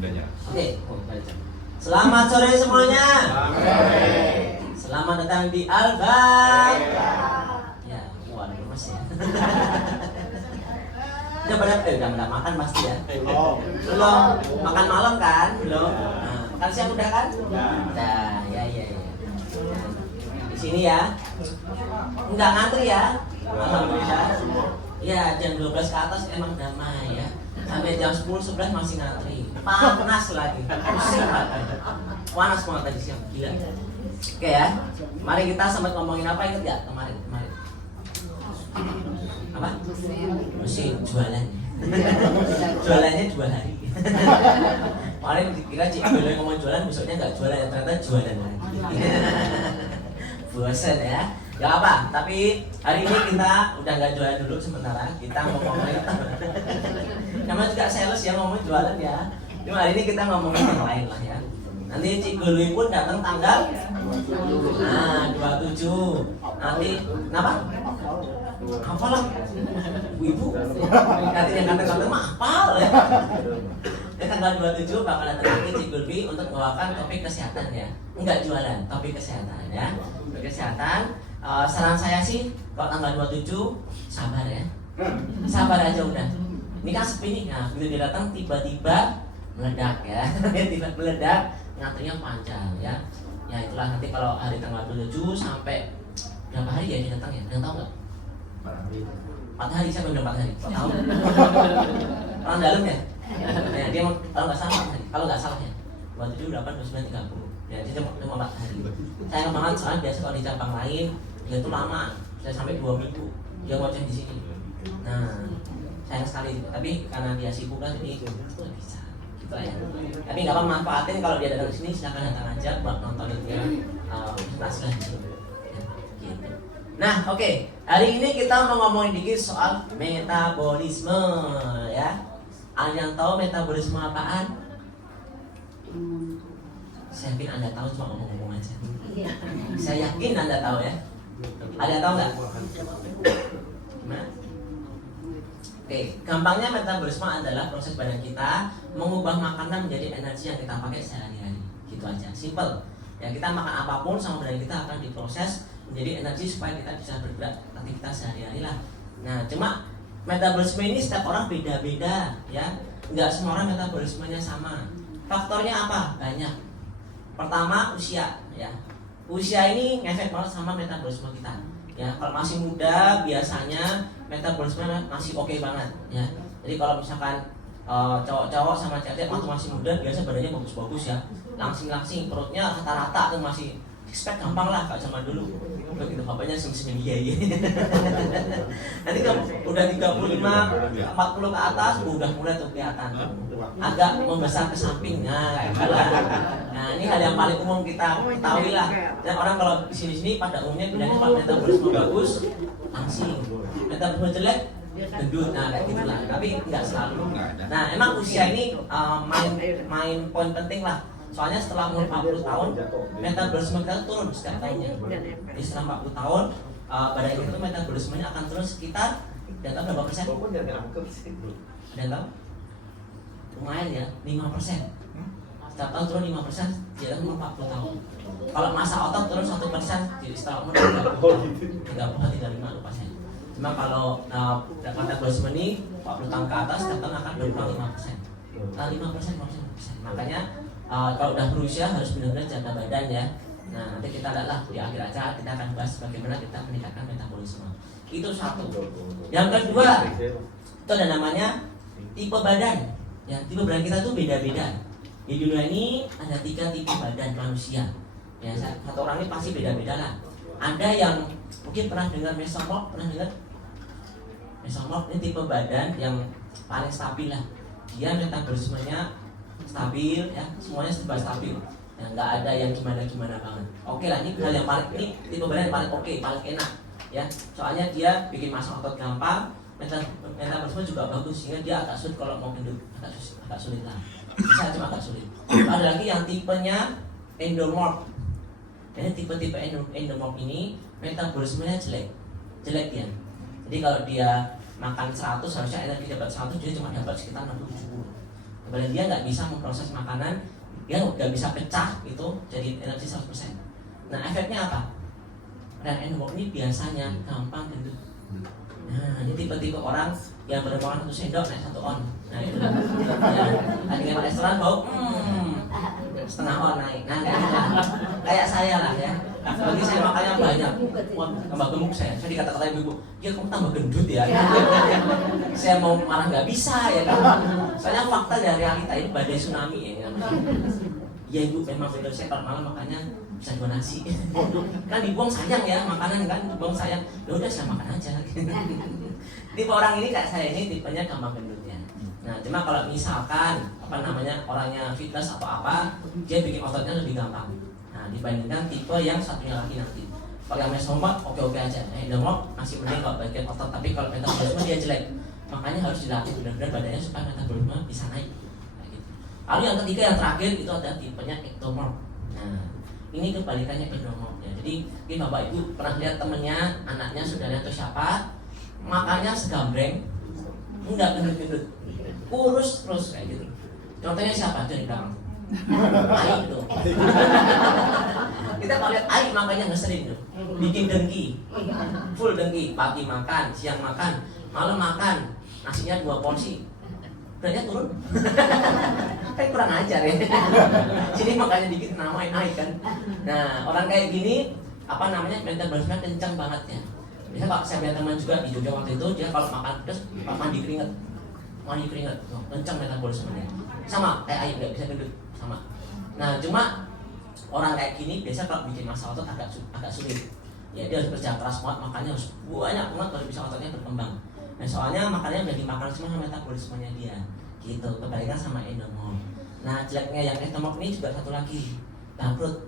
bundanya. Oke, selamat sore semuanya. Selamat datang di Alba. Ya, waduh mas ya. Udah makan pasti ya. Belum makan malam kan? Belum. Nah, makan siang udah kan? Udah, ya. Di sini ya. Enggak ngantri ya. Alhamdulillah. Ya, jam 12 ke atas emang damai ya. Sampai jam 10-11 masih ngantri. Panas lagi. Pusing banget. Panas banget tadi siang. Gila. Oke ya. Mari kita sempat ngomongin apa, inget gak kemarin? Apa? Musim jualan. Jualannya 2 hari. Kemarin dikira Cik boleh ngomong jualan, besoknya nggak jualan, ya ternyata jualan lagi. Bosan ya. Gak apa, tapi hari ini kita udah nggak jualan dulu sementara. Kita ngomongin namanya juga sales ya, ngomongin jualan ya. Cuma hari ini kita ngomongin yang lain lah ya. Nanti Cik Gului pun datang tanggal 27. Nanti kenapa? Apalah ibu nanti yang kata-kata mah hafal ya. Tanggal 27 bakal datang lagi Cik Gulbi untuk membawakan topik kesehatan ya. Enggak jualan, topik kesehatan ya. Topik kesehatan. Saran saya sih kalau tanggal 27 sabar ya. Sabar aja udah. Ini kan sepi nih. Nah, begitu dia datang tiba-tiba meledak ya. Tiba meledak, ngantrinya panjang ya. Ya itulah, nanti kalau hari tanggal 27 sampai berapa hari ya dia datang ya? Yang tahu nggak? 4 hari, saya udah 4 hari. Tahu? Orang dalam ya? Ya dia kalau nggak salah, kalau nggak salah ya 27, 8, 29, 30. Ya dia cuma 4 hari. Sayang banget soalnya biasa kalau di cabang lain dia itu lama, saya sampai 2 minggu dia ngoceh di sini. Nah sayang sekali, tapi karena dia sibuk kan jadi nggak bisa. Gitu ya. Tapi nggak apa, manfaatin kalau dia datang ke sini, silakan datang aja buat nontonin dia presentasi lah di sini. Gitu. Nah oke, hari ini kita mau ngomongin dikit soal metabolisme ya. Ada yang tahu metabolisme apaan? Saya yakin Anda tahu, cuma ngomong-ngomong aja. Saya yakin Anda tahu ya. Ada yang tahu nggak? Gimana? Oke, gampangnya metabolisme adalah proses badan kita mengubah makanan menjadi energi yang kita pakai sehari-hari. Gitu aja, simple. Ya kita makan apapun sama badan kita akan diproses menjadi energi supaya kita bisa bergerak aktivitas sehari-hari lah. Nah, cuma metabolisme ini setiap orang beda-beda ya. Nggak semua orang metabolismenya sama. Faktornya apa? Banyak. Pertama, usia ya. Usia ini ngefek banget sama metabolisme kita. Ya, kalau masih muda biasanya metabolisme masih oke banget ya. Jadi kalau misalkan cowok-cowok sama cewek waktu masih muda biasa badannya bagus-bagus ya. Langsing-langsing, perutnya rata-rata tuh masih expect gampang lah kayak zaman dulu. Begitu bapaknya senyum-senyum iya. Nanti kamu udah 35, 40 ke atas udah mulai tuh kelihatan agak membesar ke samping. Nah, ini hal yang paling umum kita ketahui lah. Dan orang kalau di sini pada umumnya bilangnya kalau metabolisme bagus langsing, metabolisme jelek gendut, nah kayak gitulah. Tapi nggak selalu. Nah, emang usia ini main poin penting lah. Soalnya setelah umur 40 tahun metabolisme kita turun setiap tahunnya. Jadi setelah 40 tahun badan kita tuh metabolismenya akan turun sekitar berapa persen? Ada tahu? Lumayan ya, 5%. Setiap tahun turun 5% di atas umur 40 tahun. Kalau masa otot turun 1%, jadi setelah umur 30, 35 lupa saya. Cuma kalau metabolisme ini 40 tahun ke atas setiap tahun akan berkurang 5%. 5%. Makanya kalau udah berusia harus benar-benar jaga badan ya. Nah nanti kita lihat lah di akhir acara kita akan bahas bagaimana kita meningkatkan metabolisme. Itu satu. Yang kedua itu ada namanya tipe badan. Ya tipe badan kita tuh beda-beda. Di dunia ini ada 3 tipe badan manusia. Ya satu orang ini pasti beda-beda lah. Ada yang mungkin pernah dengar mesomorph, pernah dengar? Mesomorph ini tipe badan yang paling stabil lah. Dia metabolismenya stabil ya, semuanya serba stabil ya, nggak ada yang gimana banget. Oke lah, ini hal yang paling, ini tipe badan yang paling oke, paling enak ya, soalnya dia bikin masuk otot gampang, metabolisme juga bagus sehingga dia agak sulit kalau mau gendut, agak sulit lah, bisa cuma agak sulit. Ada lagi yang tipenya endomorph. Jadi tipe-tipe endomorph ini metabolismenya jelek dia. Jadi kalau dia makan 100 harusnya energi dapat 100, dia cuma dapat sekitar 60-70. Kemudian dia nggak bisa memproses makanan, dia nggak bisa pecah itu jadi energi 100%. Nah efeknya apa? Red endomorph ini biasanya gampang gendut. Nah ini tipe-tipe orang yang bermakan 1 sendok naik 1 on. Nah itu ya, tadi lewat restoran bau setengah on naik. Nah kayak saya lah ya. Bagi saya makannya banyak, wah tambah gemuk saya dikata-katain ibu, ya kamu tambah gendut ya. Saya mau marah nggak bisa ya kan. Soalnya fakta dari realita ini badai tsunami ya. Ya ibu memang benar saya kalau malam makannya bisa donasi. Kan dibuang sayang ya makanan kan, dibuang sayang. Ya udah saya makan aja. Tipe orang ini kayak saya ini tipenya gampang gendut ya. Nah cuma kalau misalkan orangnya fitness atau apa, dia bikin ototnya lebih gampang. Nah dibandingkan tipe yang satunya lagi nanti. Kalau yang mesomorph oke aja, endomorph masih mending kalau bagian otot, tapi kalau metabolisme dia jelek. Makanya harus dilatih benar-benar badannya supaya metabolisme bisa naik. Nah, gitu. Lalu yang ketiga yang terakhir itu ada tipenya ectomorph. Nah ini kebalikannya endomorph ya. Jadi ini bapak ibu pernah lihat temennya, anaknya, saudaranya atau siapa makannya segambreng, enggak gendut-gendut, kurus terus kayak gitu. Contohnya siapa? Dari belakang. Aik tuh. Kita kalau lihat Aik makanya ngeselin tuh, bikin dengki, full dengki, pagi makan, siang makan, malam makan, nasinya 2 porsi, beratnya turun. Kan kurang ajar ya. Sini makanya dikit namain Aik kan. Nah orang kayak gini metabolisme kencang banget ya. Biasanya kalau saya punya teman juga di Jogja waktu itu, dia kalau makan pedas mandi keringet, kencang metabolismenya. Sama kayak Aik nggak bisa gendut sama. Nah cuma orang kayak gini biasa kalau bikin masa otot agak sulit. Ya dia harus kerja keras banget, makannya harus banyak banget baru bisa ototnya berkembang. Nah soalnya makannya udah dimakan semua sama metabolismenya dia. Gitu, kebalikan sama endomorph. Nah jeleknya yang endomorph ini juga satu lagi, bangkrut.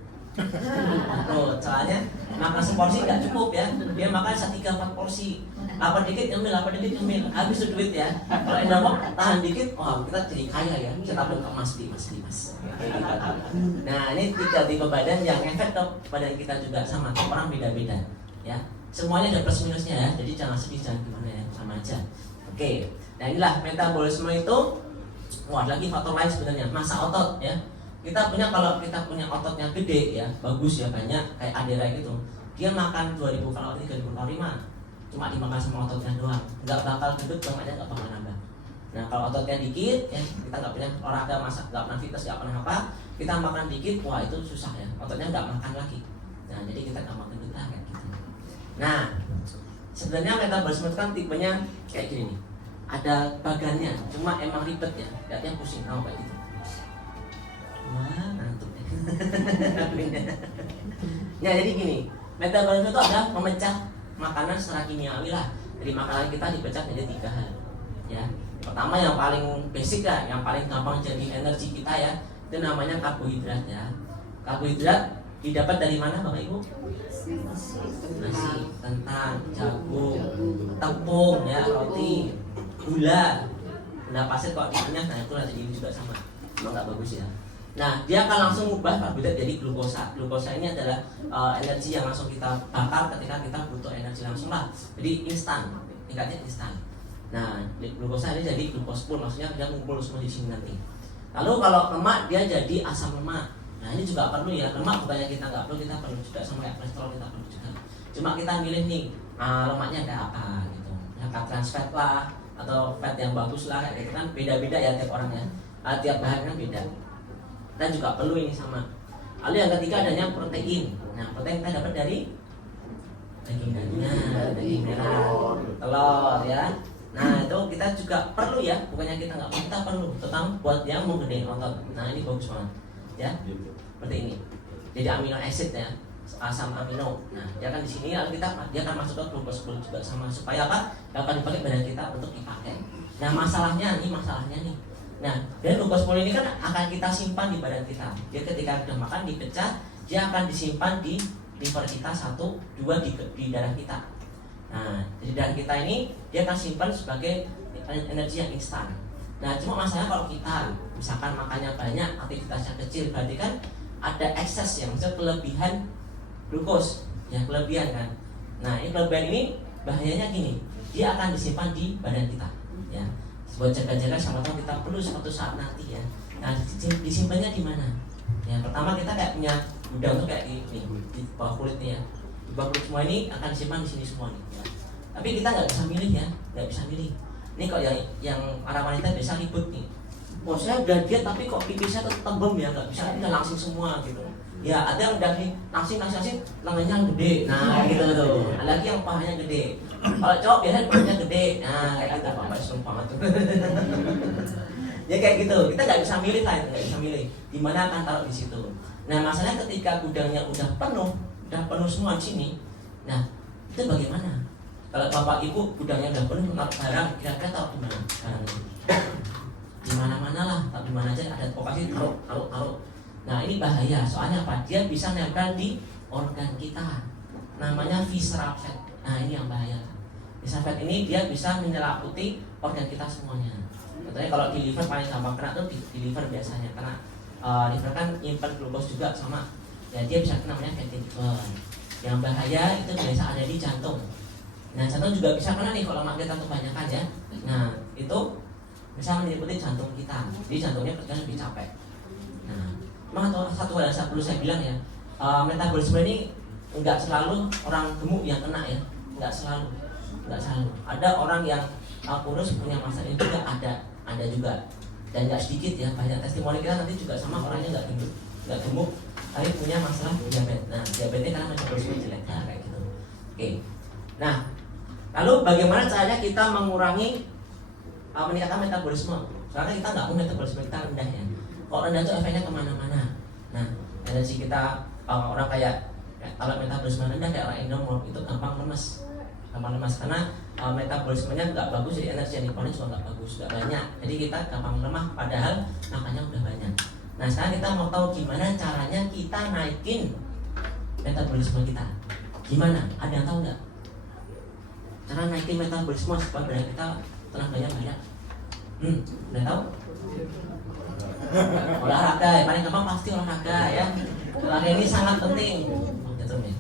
Soalnya makan seporsi nggak cukup ya, dia makan 3-4 porsi, lapar dikit nyemil, habis itu duit ya. Kalau endomorph tahan dikit, wah kita jadi kaya ya, kita tabung ke mas. Nah ini 3 tipe badan yang efek ke badan kita juga sama, orang beda-beda ya. Semuanya ada plus minusnya ya, jadi jangan sedih, jangan gimana ya, sama aja. Oke, nah inilah metabolisme itu. Wah lagi faktor lain sebenarnya, masa otot ya. Kalau kita punya ototnya gede ya, bagus ya, banyak kayak Adera gitu, dia makan 2000 kalori, 3000 kalori mah cuma dimakan sama ototnya doang, nggak bakal gendut, bangetnya nggak bakal nambah. Nah kalau ototnya dikit ya, kita nggak punya olahraga, nggak pernah fitness, nggak pernah apa, kita makan dikit, wah itu susah ya, ototnya nggak makan lagi. Nah jadi kita gampang gendut lah kayak gitu. Nah sebenarnya metabolisme itu kan tipenya kayak gini nih, ada bagannya, cuma emang ribet ya, lihatnya pusing, kayak gitu. Wah, ngantuk deh. Ya jadi gini, metabolisme itu adalah memecah makanan secara kimiawi lah. Jadi makanan kita dipecah menjadi 3 hal. Ya, pertama yang paling basic lah, yang paling gampang jadi energi kita ya, itu namanya karbohidrat ya. Karbohidrat didapat dari mana Bapak Ibu? Nasi, kentang, jagung, tepung ya, roti, gula pasir kok dikunyah, nah itu nanti ini juga sama, memang nggak bagus ya. Nah, dia akan langsung mengubah karbohidrat jadi glukosa. Glukosa ini adalah energi yang langsung kita bakar ketika kita butuh energi langsung lah. Jadi instan, tingkatnya instan. Nah, glukosa ini jadi glukospul, maksudnya dia ngumpul semua di sini nanti. Lalu kalau lemak dia jadi asam lemak. Nah, ini juga perlu ya. Lemak bukannya kita nggak perlu, kita perlu juga, sama kayak kolesterol kita perlu juga. Cuma kita milih nih, lemaknya kayak apa gitu. Ya, trans fat lah atau fat yang bagus lah, kayak gitu kan beda-beda ya tiap orangnya. Tiap bahan kan beda. Dan juga perlu ini sama. Lalu yang ketiga adanya protein. Nah, protein kita dapat dari daging merah, telur ya. Nah, itu kita juga perlu ya, bukannya kita nggak perlu, kita perlu, terutama buat yang mau gedein otot. Nah, ini bagus banget ya. Seperti ini. Jadi amino acid ya, asam amino. Nah, dia kan di sini lalu dia akan masuk ke glukospul juga sama, supaya apa? Akan dipakai badan kita untuk dipakai. Nah, masalahnya nih. Nah, dan glukospul ini kan akan kita simpan di badan kita. Dia ketika kita makan dipecah, dia akan disimpan di liver kita 1, 2 di darah kita. Nah, di darah kita ini dia akan simpan sebagai energi yang instan. Nah, cuma masalahnya kalau kita misalkan makannya banyak, aktivitasnya kecil, berarti kan ada ekses ya, maksudnya kelebihan glukos, ya kelebihan kan. Nah, ini kelebihan ini bahayanya gini, dia akan disimpan di badan kita, ya. buat jaga-jaga, sama tahu kita perlu suatu saat nanti ya. Nah, disimpannya di mana? Ya, pertama kita kayak punya gudang tuh kayak di bawah kulit nih ya. Di bawah kulit semua ini akan disimpan di sini semua nih. Ya. Tapi kita nggak bisa milih ya, nggak bisa milih. Ini kok yang para wanita biasa ribut nih. Oh, saya udah diet tapi kok pipi saya tetap tembem ya, nggak bisa, kita langsing semua gitu. Ya, ada yang udah langsing lengannya gede, nah gitu tuh. Ada lagi yang pahanya gede. Kalau cowok biasanya pahanya gede, nah kayak gitu, Bapak sumpah banget tuh. Ya kayak gitu, kita nggak bisa milih kan, nggak bisa milih di mana akan taruh di situ. Nah masalahnya ketika gudangnya udah penuh semua di sini, nah itu bagaimana? Kalau bapak ibu gudangnya udah penuh barang, kira-kira taruh di mana barangnya? Di mana-mana lah, tapi di mana aja ada lokasi taruh. Nah ini bahaya, soalnya apa? Dia bisa nempel di organ kita, namanya visceral fat. Nah ini yang bahaya. Visceral fat ini dia bisa menyelaputi organ kita semuanya. Contohnya kalau di liver paling gampang kena tuh di liver biasanya, karena liver kan nyimpan glukos juga sama. Ya dia bisa kena namanya fatty liver. Yang bahaya itu biasa ada di jantung. Nah jantung juga bisa kena nih kalau makan kita kebanyakan ya. Nah itu bisa meliputi jantung kita. Jadi jantungnya kerja lebih capek. Nah memang satu hal yang perlu saya bilang ya, metabolisme ini enggak selalu orang gemuk yang kena ya, enggak selalu. Ada orang yang kurus punya masalah ini juga ada juga, dan nggak sedikit ya, banyak testimoni kita nanti juga sama orangnya nggak gemuk tapi punya masalah diabetes. Nah diabetesnya karena metabolisme jelek, nah, kayak gitu. Oke. Nah lalu bagaimana caranya kita mengurangi meningkatkan metabolisme? Soalnya kita nggak mau metabolisme kita rendah ya. Kalau rendah itu efeknya kemana-mana. Nah energi kita orang kayak kalau metabolisme rendah kayak orang endomorf itu gampang lemas karena metabolismenya nggak bagus, jadi energi yang dikeluarkan juga nggak bagus, nggak banyak, jadi kita gampang lemah padahal makannya udah banyak. Nah sekarang kita mau tahu gimana caranya kita naikin metabolisme kita. Gimana? Ada yang tahu nggak? Cara naikin metabolisme supaya badan kita tenaganya banyak? Udah tahu? Olahraga, ya paling gampang pasti olahraga ya. Olahraga ini sangat penting. Ketum ya.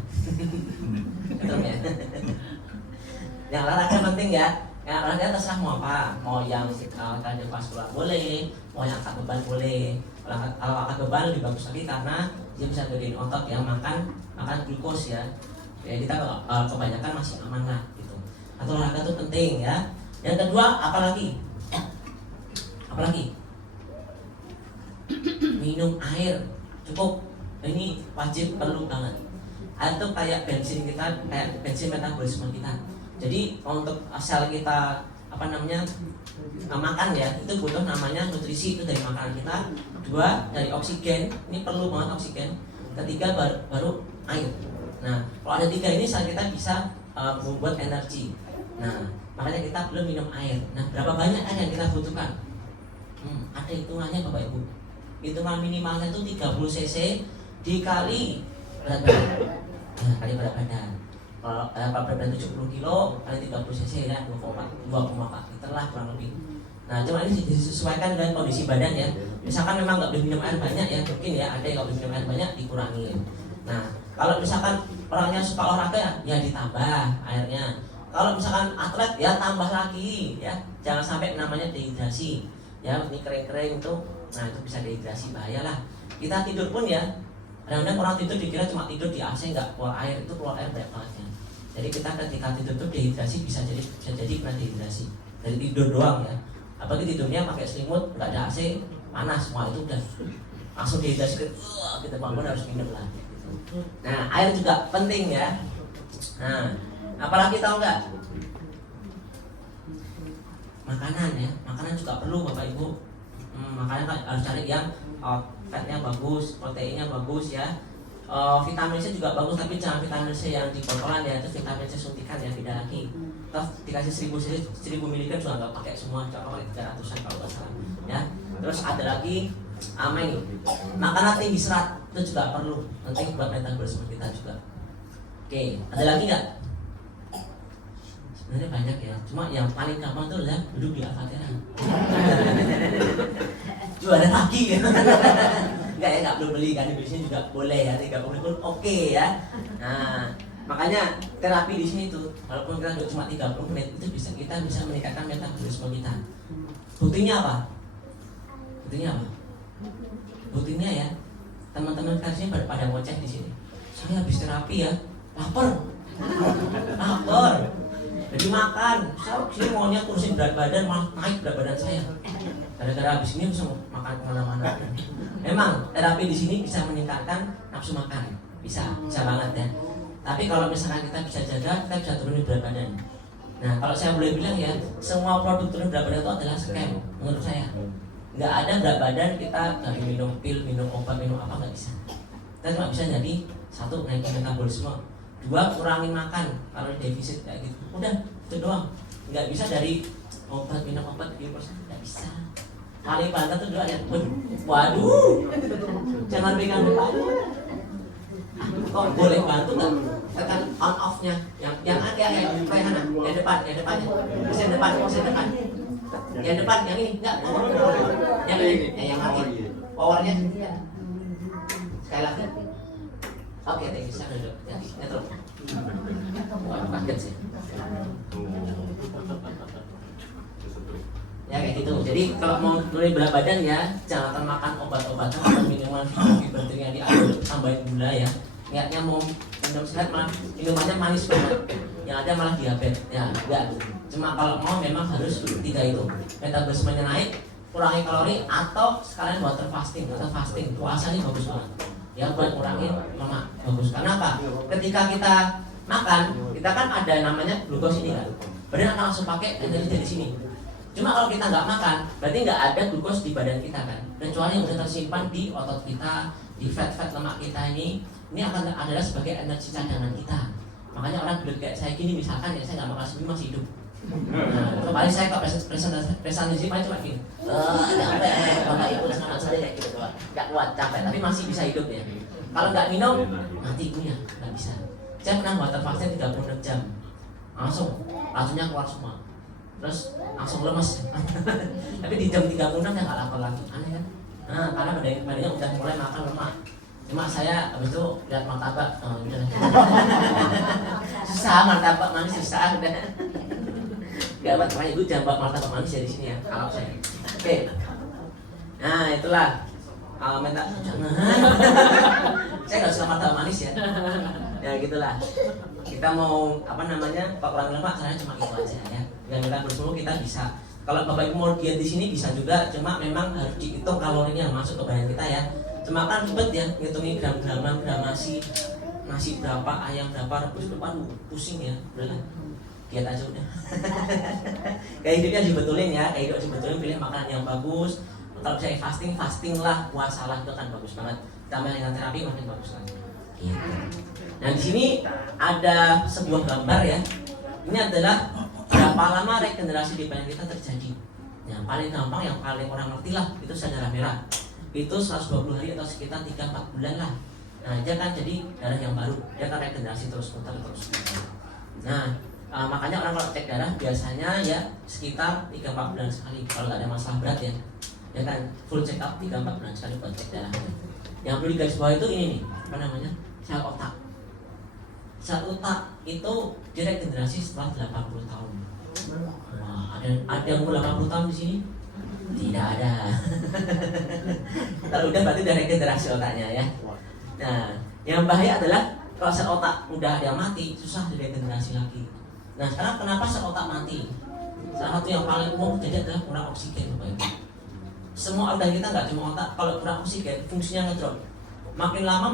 Yang olahraga penting ya. Yang olahraga terserah mau apa. Mau yang kardiovaskular boleh, mau yang angkat beban boleh. Kalau angkat beban lebih bagus lagi karena dia bisa gedein otot yang makan glukos ya. Ya kita kebanyakan masih aman lah gitu. Atau olahraga itu penting ya. Yang kedua apalagi? Minum air cukup. Ini wajib, perlu banget. Itu kayak bensin kita, kayak bensin metabolisme kita. Jadi untuk sel kita makan ya, itu butuh namanya nutrisi, itu dari makanan kita. Dua, dari oksigen, ini perlu banget oksigen. Ketiga baru air. Nah kalau ada tiga ini kita bisa membuat energi. Nah makanya kita perlu minum air. Nah berapa banyak air yang kita butuhkan? Ada hitungannya Bapak Ibu. Hitungan minimalnya itu 30 cc dikali berat badan. Nah, kali berat badan. Kalau berat badan 70 kilo kali 30 cc ya 2,4 liter lah kurang lebih. Nah cuma ini disesuaikan dengan kondisi badan ya. Misalkan memang nggak boleh minum air banyak ya, mungkin ya ada yang nggak boleh minum air banyak dikurangi. Nah kalau misalkan orangnya suka olahraga ya ditambah airnya. Kalau misalkan atlet ya tambah lagi ya. Jangan sampai namanya dehidrasi. Ya ini kering-kering itu, nah itu bisa dehidrasi, bahaya lah. Kita tidur pun ya, kadang-kadang orang tidur dikira cuma tidur di AC nggak keluar air, itu keluar air banyak banget ya. Jadi kita ketika tidur tuh dehidrasi bisa jadi kena dehidrasi dari tidur doang ya. Apalagi tidurnya pakai selimut, nggak ada AC, panas semua, itu udah langsung dehidrasi kita bangun harus minum lah. Gitu. Nah air juga penting ya. Nah apalagi tahu nggak? Makanan ya, makanan juga perlu Bapak Ibu. Makanya harus cari yang fatnya bagus, proteinnya bagus ya. Vitamin C juga bagus, tapi jangan vitamin C yang di botolan ya, itu vitamin C suntikan ya, beda lagi. Terus dikasih 1000 mg juga nggak pakai semua, coba pakai 300-an kalau nggak salah ya. Terus ada lagi ini makanan tinggi serat, itu juga perlu, penting buat metabolisme kita juga. Oke, ada lagi nggak? Sebenarnya banyak ya, cuma yang paling gampang tuh adalah duduk di Al-Fatihah. Juara lagi ya. Enggak ya, nggak perlu beli kan, di sini juga boleh ya, 30 menit pun oke ya. Nah makanya terapi di sini tuh, walaupun kita cuma 30 menit itu kita bisa meningkatkan metabolisme kita. Buktinya apa? Buktinya apa? Buktinya ya, teman-teman kasih pada ngoceh di sini. Saya habis terapi ya, lapar. Jadi makan. Saya sini maunya kurusin berat badan, malah naik berat badan saya. Gara-gara habis ini bisa makan kemana-mana. Memang terapi di sini bisa meningkatkan nafsu makan, bisa banget ya. Tapi kalau misalkan kita bisa jaga, kita bisa turunin berat badan. Nah, kalau saya boleh bilang ya, semua produk turun berat badan itu adalah scam menurut saya. Nggak ada berat badan kita dari minum pil, minum obat, minum apa, nggak bisa. Kita cuma bisa jadi satu, naikin metabolisme, dua, kurangin makan kalau defisit kayak gitu. Udah, itu doang. Nggak bisa dari obat, minum obat, nggak bisa. Paling banget tuh dua ya, waduh, jangan pegang depan. Kok boleh bantu nggak? Tekan on off-nya, yang ada yang mana? Yang depannya, mesin depan. Yang depan, yang ini enggak. Yang ini, yang mati. Powernya. Sekali lagi. Oke, bisa duduk. Jadi, terus. Wah, kaget sih. Ya kayak gitu. Jadi kalau mau nurunin berat badan ya, jangan makan obat-obatan atau minuman vitamin yang diaduk tambahin gula ya. Niatnya mau minum sehat malah minumannya manis banget, yang ada malah diabetes. Ya enggak. Cuma kalau mau memang harus 3 itu. Metabolismenya naik, kurangi kalori, atau sekalian water fasting atau fasting. Puasa ini bagus banget. Ya buat ngurangin lemak, bagus. Karena apa? Ketika kita makan, kita kan ada namanya glukos ini kan. Badan akan langsung pakai energi dari sini. Cuma kalau kita nggak makan, berarti nggak ada glukos di badan kita kan. Kecuali yang sudah tersimpan di otot kita, di fat-fat lemak kita ini akan adalah sebagai energi cadangan kita. Makanya orang buat kayak saya gini misalkan ya, saya nggak makan seminggu masih hidup. Nah, kemarin saya kok presentasi paling cuma gini, bapak ibu anak saya kayak gitu doang, nggak kuat, capek, tapi masih bisa hidup ya. Kalau nggak minum, mati ibunya, nggak bisa. Saya pernah water fasting 36 jam, langsung racunnya keluar semua, terus langsung lemes. Tapi di jam 36 ya nggak lapar lagi, aneh kan? Nah, karena badannya udah mulai makan lemak. Cuma saya habis itu lihat martabak, susah martabak manis, susah udah. Gak apa, makanya ibu jangan bawa martabak manis ya di sini ya, kalau saya. Oke. Nah itulah minta jangan. Saya nggak suka martabak manis ya. Ya gitulah. Kita mau apa namanya, Pak kurang lemak, caranya cuma itu aja ya. Yang kita bersuluh kita bisa. Kalau bapak ibu mau diet di sini bisa juga, cuma memang harus dihitung kalorinya yang masuk ke badan kita ya. Cuma kan ribet ya, ngitungin gram-graman, gramasi, nasi berapa, ayam berapa, rebus berapa, pusing ya, udahlah. Diet aja udah. Kayak hidupnya dibetulin ya, kayak hidup dibetulin, pilih makanan yang bagus. Kalau saya fasting lah, puasa lah, itu kan bagus banget. Tambah dengan terapi makin bagus lagi. Gitu. Nah di sini ada sebuah gambar ya. Ini adalah berapa lama regenerasi di badan kita terjadi. Yang paling gampang, yang paling orang ngerti lah, itu sel darah merah. Itu 120 hari atau sekitar 3-4 bulan lah. Nah dia kan jadi darah yang baru, dia kan regenerasi terus muter terus. Nah makanya orang kalau cek darah biasanya ya sekitar 3-4 bulan sekali kalau nggak ada masalah berat ya. Ya kan full check up 3-4 bulan sekali buat cek darah. Yang perlu digaris bawah itu ini nih, apa namanya, sel otak. Sel otak itu diregenerasi setelah 80 tahun. Wah, ada yang umur 80 tahun di sini? Tidak ada. Kalau udah berarti udah regenerasi otaknya ya. Nah, yang bahaya adalah kalau sel otak udah ada yang mati, susah diregenerasi lagi. Nah, sekarang kenapa sel otak mati? Salah satu yang paling umum terjadi adalah kurang oksigen, Bapak Ibu. Semua organ kita nggak cuma otak, kalau kurang oksigen fungsinya ngedrop. Makin lama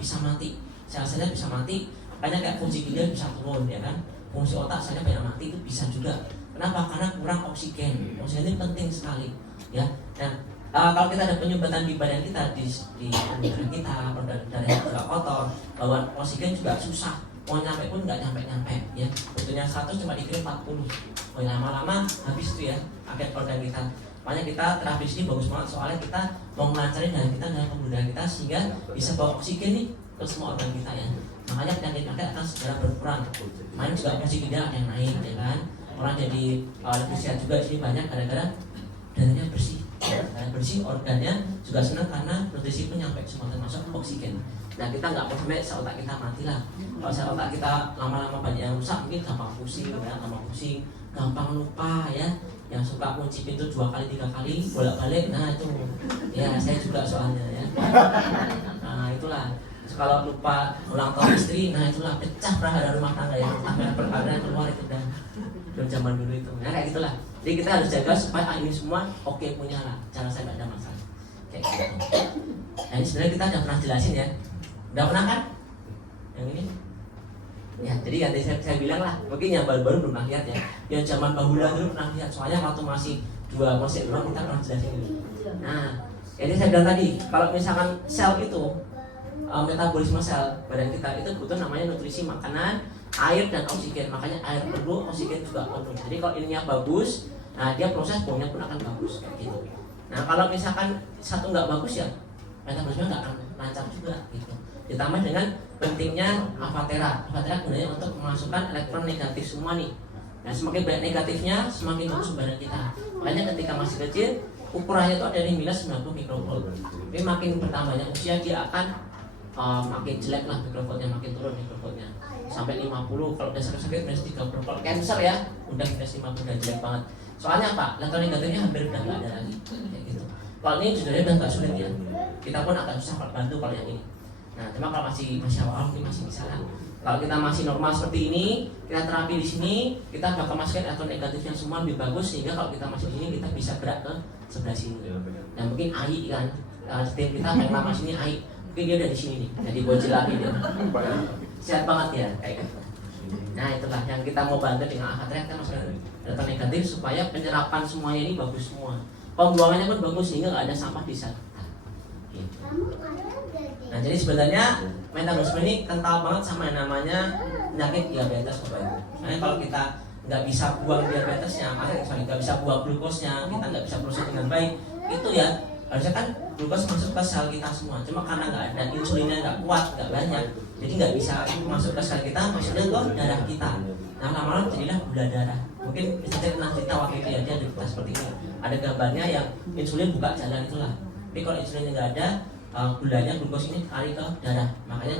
bisa mati. Sel-selnya bisa mati, makanya kayak fungsi ginjal bisa turun ya kan. Fungsi otak selnya banyak mati itu bisa juga. Kenapa? Karena kurang oksigen. Oksigen ini penting sekali ya. Nah, kalau kita ada penyumbatan di badan kita, di udara kita, darah yang agak kotor, bahwa oksigen juga susah. Mau nyampe pun nggak nyampe ya. Butuhnya 100 cuma dikirim 40. Oh, lama-lama habis itu ya akhir organ kita. Makanya kita terapi sini bagus banget, soalnya kita mau melancarin darah kita dalam pembuluh darah kita sehingga bisa bawa oksigen nih ke semua organ kita ya. Makanya penyakit akan segera berkurang. Makanya juga fungsi ginjal ada yang naik ya kan. Orang jadi lebih sehat juga di sini banyak gara-gara darahnya bersih. Darah bersih, organnya juga senang karena nutrisi pun nyampe semua termasuk oksigen. Nah kita nggak mau sampai sel otak kita mati lah. Kalau sel otak kita lama-lama banyak yang rusak, mungkin gampang pusing, gampang lupa ya. yang suka kunci pintu 2 kali 3 kali bolak-balik, nah itu ya saya juga soalnya ya. Nah itulah kalau lupa ulang tahun istri, nah itulah pecah prahara rumah tangga ya, kamera perkara keluar itu dan zaman dulu itu. Nah kayak gitulah. Jadi kita harus jaga supaya ini semua oke punya lah, jangan sampai ada masalah kayak gitu. Nah ini sebenarnya kita udah pernah jelasin ya, udah pernah kan yang ini? Ya, jadi yang tadi saya bilang lah, mungkin yang baru-baru belum pernah lihat ya. Yang zaman bahula dulu pernah lihat, soalnya waktu masih 2 masih belum kita pernah jelasin dulu. Nah, jadi saya bilang tadi, kalau misalkan sel itu metabolisme sel badan kita itu butuh namanya nutrisi makanan, air dan oksigen. Makanya air perlu, oksigen juga perlu. Jadi kalau ininya bagus, nah dia proses baunya pun akan bagus kayak gitu. Nah, kalau misalkan satu nggak bagus ya, metabolisme nggak akan lancar juga gitu. Ditambah dengan pentingnya avatera. Avatera gunanya untuk memasukkan elektron negatif semua nih. Nah, semakin banyak negatifnya, semakin bagus badan kita. Makanya ketika masih kecil, ukurannya itu ada di minus 90 mikrovolt. Tapi makin bertambahnya usia dia akan makin jelek lah mikrovoltnya, makin turun mikrovoltnya sampai 50. Kalau udah sakit-sakit minus 30. Kalau cancer ya, udah minus 50 udah jelek banget. Soalnya apa? Elektron negatifnya hampir udah nggak ada lagi. Kayak gitu. Kalau ini sebenarnya udah nggak sulit ya. Kita pun akan susah kalau bantu kalau yang ini. Nah, cuma kalau masih awal mungkin masih bisa lah. Kalau kita masih normal seperti ini, kita terapi di sini, kita bakal masukkan elektron negatifnya semua lebih bagus sehingga kalau kita masuk di sini kita bisa gerak ke sebelah sini. Dan mungkin AI kan, setiap kita yang lama sini AI, mungkin dia dari sini nih, jadi bocil lagi dia. Sehat banget ya, kayak gitu. Nah itulah yang kita mau bantu dengan avatera, kita masukkan elektron negatif supaya penyerapan semuanya ini bagus semua. Pembuangannya pun bagus sehingga nggak ada sampah di sana. Gitu. Nah jadi sebenarnya metabolisme ini kental banget sama yang namanya penyakit diabetes Bapak Ibu. Makanya kalau kita nggak bisa buang diabetesnya, nggak bisa buang glukosnya, kita nggak bisa proses dengan baik, itu ya harusnya kan glukos masuk ke sel kita semua. Cuma karena nggak ada insulinnya nggak kuat, nggak banyak, jadi nggak bisa masuk ke sel kita, maksudnya ke darah kita. Nah lama-lama jadilah gula darah. Mungkin saya pernah cerita waktu itu ya, dia ada kita seperti ini. Ada gambarnya yang insulin buka jalan itulah. Tapi kalau insulinnya nggak ada, gulanya glukos ini lari ke darah, makanya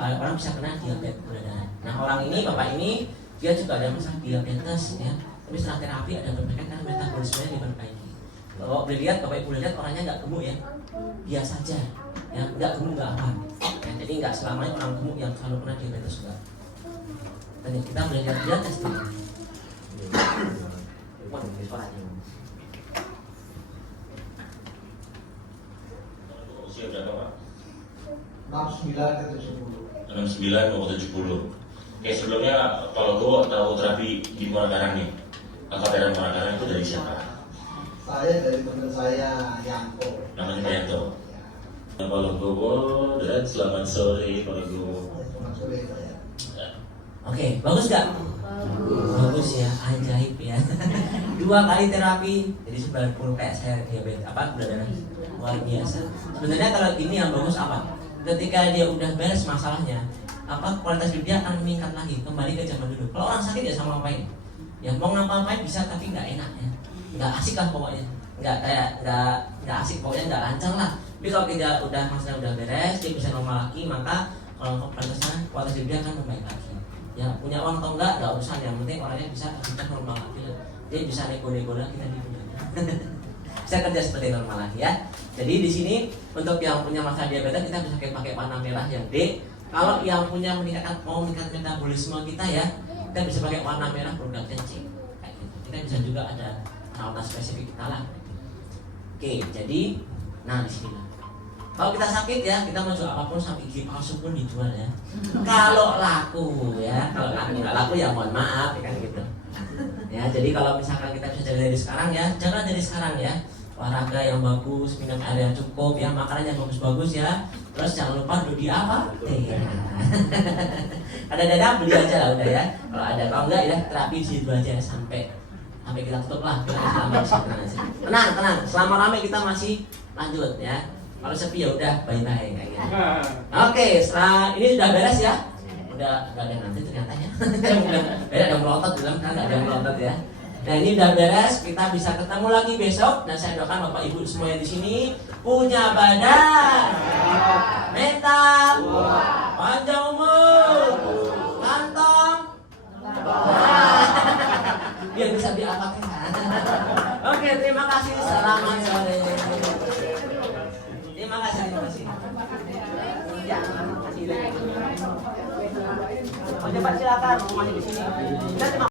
orang bisa kena diabetes gula darah. Nah orang ini, bapak ini, dia juga ada masalah diabetes ya, tapi setelah terapi ada perbaikan karena metabolismenya diperbaiki. Kalau boleh lihat, bapak ibu lihat orangnya nggak gemuk ya, biasa aja, ya nggak gemuk nggak apa. Ya, jadi nggak selamanya orang gemuk yang selalu kena diabetes juga. Dan kita boleh lihat dia tes dulu. Usia berapa Pak? 69 ke 70. 69 mau ke 70. Oke, sebelumnya kalau gue tahu terapi di Muara Karang nih, avatera Muara Karang itu dari siapa? Saya dari teman saya Yanto. Namanya Pak Yanto. Pak Logowo dan selamat sore Pak Logowo. Selamat sore Pak ya. Oke, bagus gak? Bagus ya, ajaib ya. 2 kali terapi, jadi 90 kayak saya diabetes apa gula darah luar biasa. Sebenarnya kalau ini yang bagus apa? Ketika dia udah beres masalahnya, apa kualitas hidup dia akan meningkat lagi, kembali ke zaman dulu. Kalau orang sakit ya sama ngapain? Ya mau ngapa-ngapain bisa tapi nggak enak ya, nggak asik lah pokoknya, nggak asik pokoknya, nggak lancar lah. Tapi kalau dia udah masalah udah beres, dia bisa normal lagi, maka kalau kualitas hidup dia akan membaik lagi. Ya punya uang atau enggak urusan, yang penting orangnya bisa kita normal lagi lah. Dia bisa nego-nego lagi tadi punya. Bisa kerja seperti normal lagi ya. Jadi di sini untuk yang punya masalah diabetes kita bisa pakai warna merah yang D. Kalau yang punya mau meningkatkan metabolisme kita ya, kita bisa pakai warna merah produknya C. Kayak gitu. Kita bisa juga ada perawatan spesifik kita lah. Oke, jadi nah di sini lah. Kalau kita sakit ya, kita mau jual apapun sampai gigi palsu pun dijual ya. Kalau laku ya, kalau nggak laku ya mohon maaf ya kan gitu. Ya, jadi kalau misalkan kita bisa jaga dari sekarang ya, jangan dari sekarang ya. Olahraga yang bagus, minum air yang cukup ya, makanan yang bagus-bagus ya. Terus jangan lupa duduk di apa? Ada dana beli aja lah udah ya. Kalau ada, kalau enggak ya terapi di situ aja sampai kita tutup lah. Tenang. Selama ramai kita masih lanjut ya. Kalau sepi ya udah bye-bye kayak gitu. Oke, setelah ini sudah beres ya. Udah ada nanti ternyata ya. Ada melontot bilang kan ada melontot ya. Nah ini udah beres, kita bisa ketemu lagi besok dan saya doakan Bapak Ibu semua yang di sini punya badan, mental, panjang umur, kantong, biar bisa diapakan. Oke, terima kasih. Selamat sore. Terima kasih, terima kasih. Ya, terima kasih. Oh, cepat silakan, mau masih di sini. Kita terima